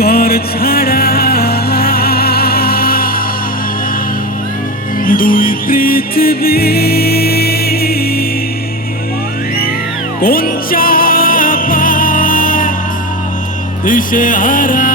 ঘর ছাড়া। দুই পৃথিবী। কোন চাপা হারা।